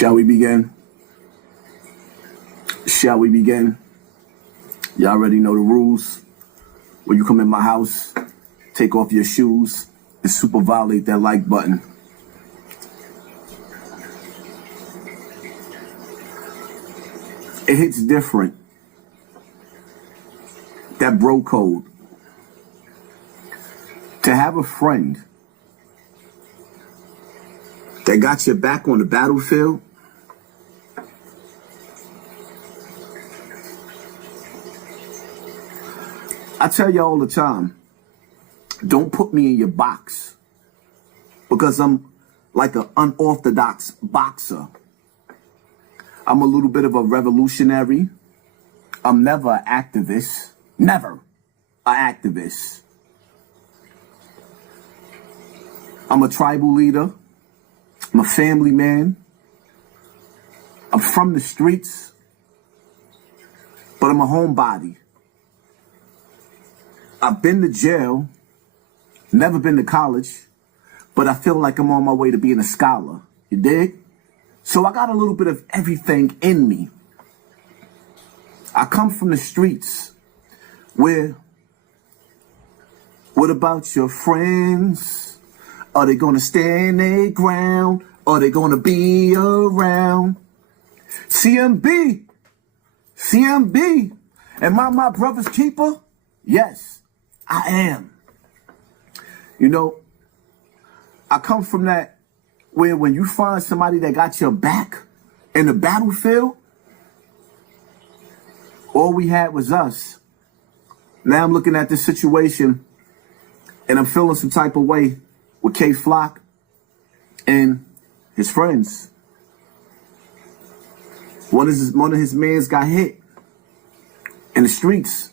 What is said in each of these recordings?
Shall we begin? Shall we begin? Y'all already know the rules. When you come in my house, take off your shoes and super violate that like button. It hits different. That bro code. To have a friend that got your back on the battlefield, I tell you all the time, don't put me in your box because I'm like an unorthodox boxer. I'm a little bit of a revolutionary. I'm never an activist. Never an activist. I'm a tribal leader. I'm a family man. I'm from the streets, but I'm a homebody. I've been to jail, never been to college, but I feel like I'm on my way to being a scholar. You dig? So I got a little bit of everything in me. I come from the streets where, what about your friends? Are they gonna stand their ground? Are they gonna be around? CMB, CMB, am I my brother's keeper? Yes, I am. You know, I come from that where when you find somebody that got your back in the battlefield, all we had was us. Now I'm looking at this situation and I'm feeling some type of way with Kay Flock and his friends. One of his mans got hit in the streets,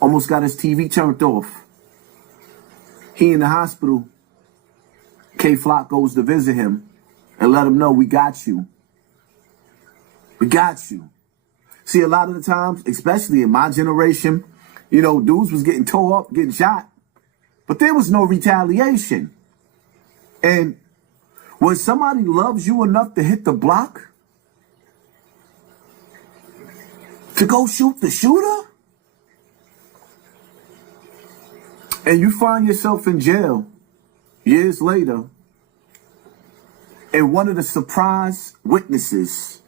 almost got his TV turned off. He in the hospital. Kay Flock goes to visit him and let him know, we got you. We got you. See, a lot of the times, especially in my generation, you know, dudes was getting tore up, getting shot, but there was no retaliation. And when somebody loves you enough to hit the block, to go shoot the shooter, and you find yourself in jail years later, and one of the surprise witnesses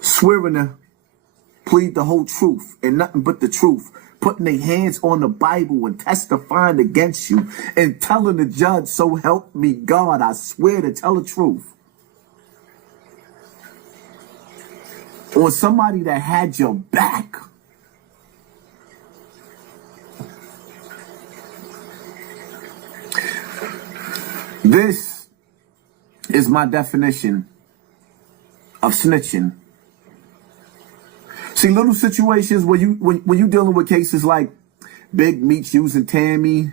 swearing to plead the whole truth and nothing but the truth, putting their hands on the Bible and testifying against you and telling the judge, so help me God, I swear to tell the truth. Or somebody that had your back. This is my definition of snitching. See, little situations where when you dealing with cases like Big Meech using Tammy,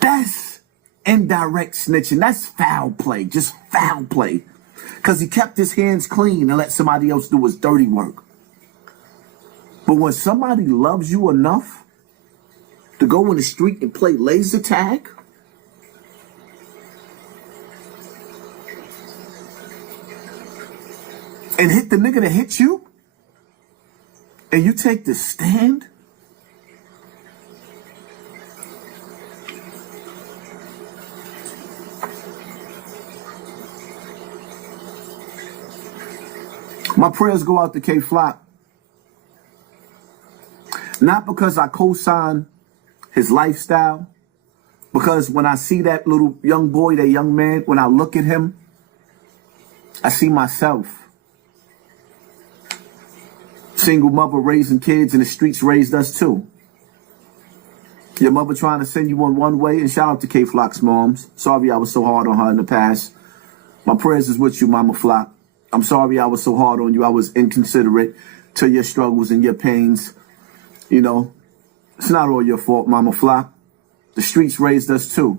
that's indirect snitching. That's foul play, just foul play. Because he kept his hands clean and let somebody else do his dirty work. But when somebody loves you enough to go in the street and play laser tag, and hit the nigga that hit you, and you take the stand, my prayers go out to Kay Flock. Not because I co-sign his lifestyle, because when I see that little young boy, that young man, when I look at him, I see myself. Single mother raising kids, and the streets raised us too. Your mother trying to send you on one way, and shout out to Kay Flock's moms. Sorry I was so hard on her in the past. My prayers is with you, Mama Flock. I'm sorry I was so hard on you. I was inconsiderate to your struggles and your pains. You know, it's not all your fault, Mama Flock. The streets raised us too.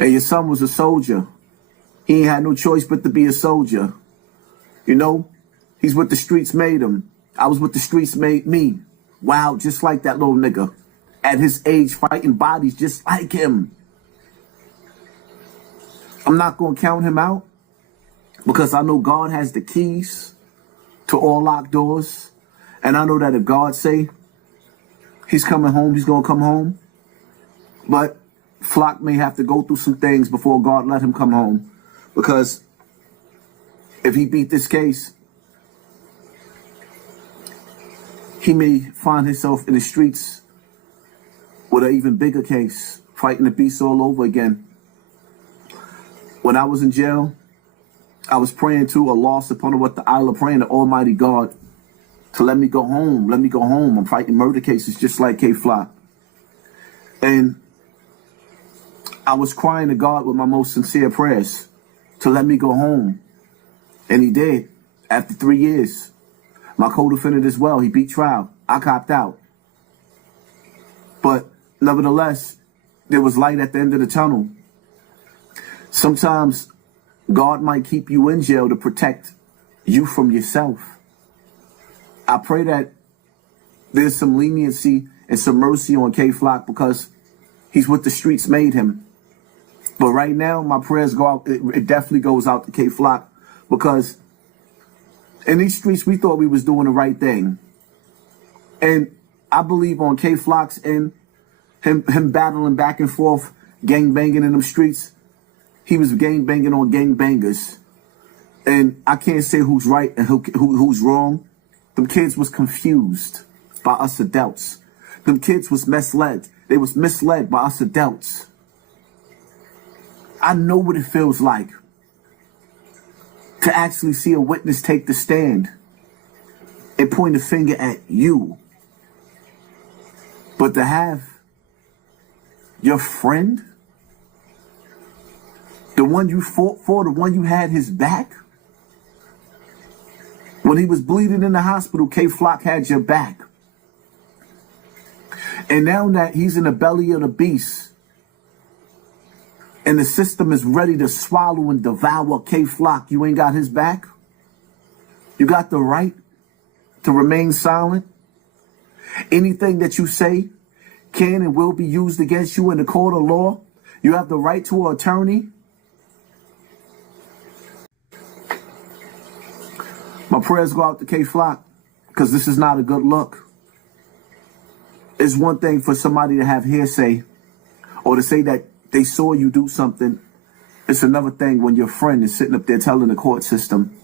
And your son was a soldier. He ain't had no choice but to be a soldier. You know? He's what the streets made him. I was what the streets made me. Wow, just like that little nigga. At his age, fighting bodies just like him. I'm not going to count him out because I know God has the keys to all locked doors. And I know that if God say he's coming home, he's going to come home. But Flock may have to go through some things before God let him come home. Because if he beat this case, he may find himself in the streets with an even bigger case, fighting the beast all over again. When I was in jail, I was praying to Allah subhanahu wa ta'ala, praying to Almighty God to let me go home. Let me go home. I'm fighting murder cases just like K-Flock. And I was crying to God with my most sincere prayers to let me go home. And he did. After 3 years. My co-defendant as well. He beat trial. I copped out. But nevertheless, there was light at the end of the tunnel. Sometimes God might keep you in jail to protect you from yourself. I pray that there's some leniency and some mercy on K-Flock because he's what the streets made him. But right now, my prayers go out. It definitely goes out to K-Flock because in these streets, we thought we was doing the right thing. And I believe on K-Flock's end, him battling back and forth, gang banging in them streets, he was gang banging on gang bangers. And I can't say who's right and who's wrong. Them kids was confused by us adults. Them kids was misled. They was misled by us adults. I know what it feels like to actually see a witness take the stand and point a finger at you. But to have your friend, the one you fought for, the one you had his back, when he was bleeding in the hospital, K-Flock had your back. And now that he's in the belly of the beast and the system is ready to swallow and devour K-Flock, you ain't got his back? You got the right to remain silent? Anything that you say can and will be used against you in the court of law? You have the right to an attorney? My prayers go out to K-Flock because this is not a good look. It's one thing for somebody to have hearsay or to say that they saw you do something. It's another thing when your friend is sitting up there telling the court system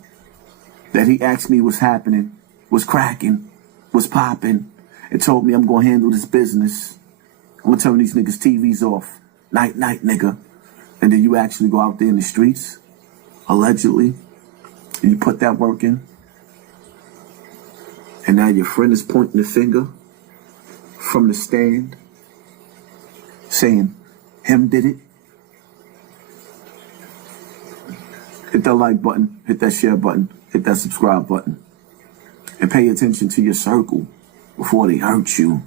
that he asked me what's happening, what's cracking, what's popping, and told me I'm going to handle this business. I'm going to turn these niggas' TVs off. Night, night, nigga. And then you actually go out there in the streets, allegedly, and you put that work in. And now your friend is pointing the finger from the stand, saying, him did it. Hit that like button, hit that share button, hit that subscribe button, and pay attention to your circle before they hurt you.